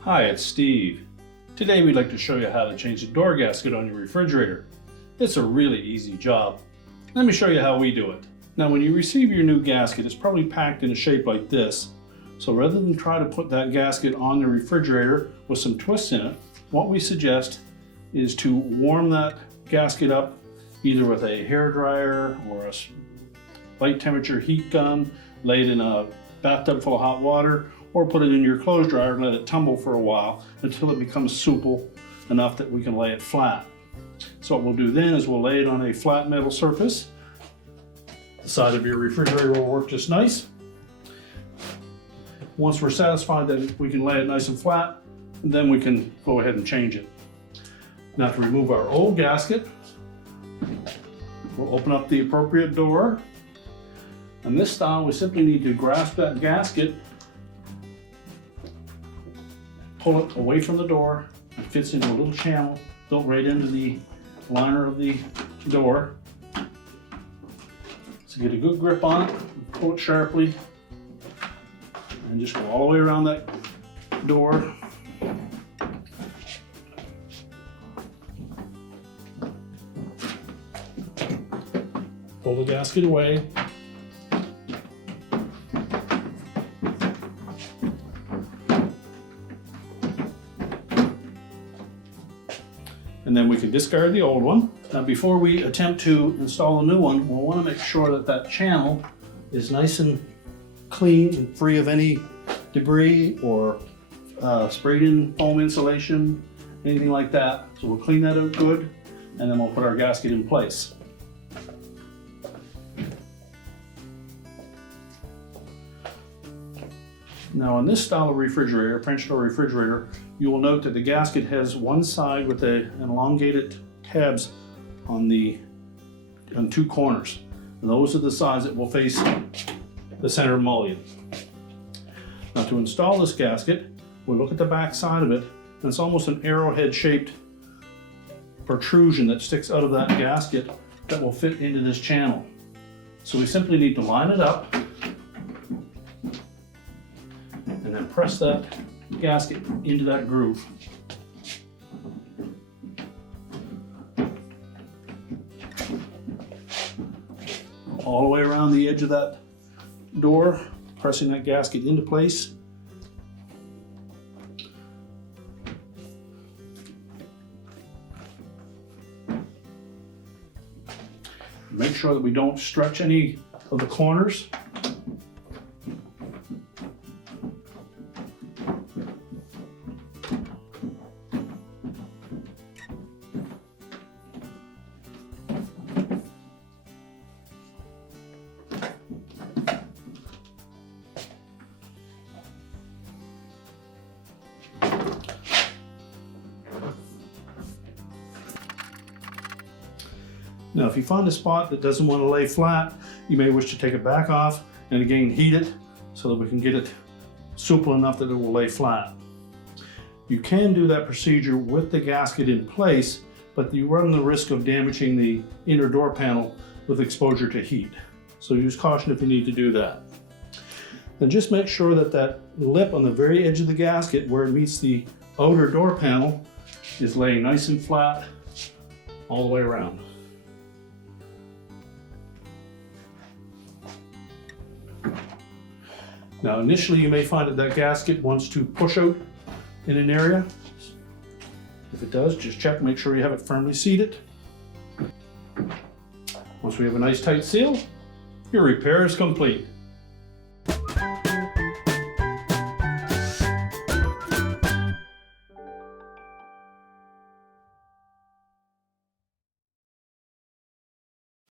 Hi, it's Steve. Today we'd like to show you how to change the door gasket on your refrigerator. It's a really easy job. Let me show you how we do it. Now when you receive your new gasket, it's probably packed in a shape like this. So rather than try to put that gasket on the refrigerator with some twists in it, what we suggest is to warm that gasket up either with a hair dryer or a light temperature heat gun, lay it in a bathtub full of hot water, or put it in your clothes dryer and let it tumble for a while until it becomes supple enough that we can lay it flat. So what we'll do then is we'll lay it on a flat metal surface. The side of your refrigerator will work just nice. Once we're satisfied that we can lay it nice and flat, then we can go ahead and change it. Now to remove our old gasket, we'll open up the appropriate door. In this style, we simply need to grasp that gasket, pull it away from the door. It fits into a little channel built right into the liner of the door. So get a good grip on it, pull it sharply, and just go all the way around that door. Pull the gasket away. And then we can discard the old one. Now before we attempt to install a new one, we'll want to make sure that that channel is nice and clean and free of any debris or sprayed in foam insulation, anything like that. So we'll clean that out good, and then we'll put our gasket in place. Now on this style of refrigerator, French door refrigerator, you will note that the gasket has one side with an elongated tabs on two corners. And those are the sides that will face the center mullion. Now to install this gasket, we look at the back side of it, and it's almost an arrowhead shaped protrusion that sticks out of that gasket that will fit into this channel. So we simply need to line it up and then press that gasket into that groove. All the way around the edge of that door, pressing that gasket into place. Make sure that we don't stretch any of the corners. Now if you find a spot that doesn't want to lay flat, you may wish to take it back off and again heat it so that we can get it supple enough that it will lay flat. You can do that procedure with the gasket in place, but you run the risk of damaging the inner door panel with exposure to heat. So use caution if you need to do that. And just make sure that that lip on the very edge of the gasket where it meets the outer door panel is laying nice and flat all the way around. Now initially you may find that that gasket wants to push out in an area. If it does, just check, make sure you have it firmly seated. Once we have a nice tight seal, your repair is complete.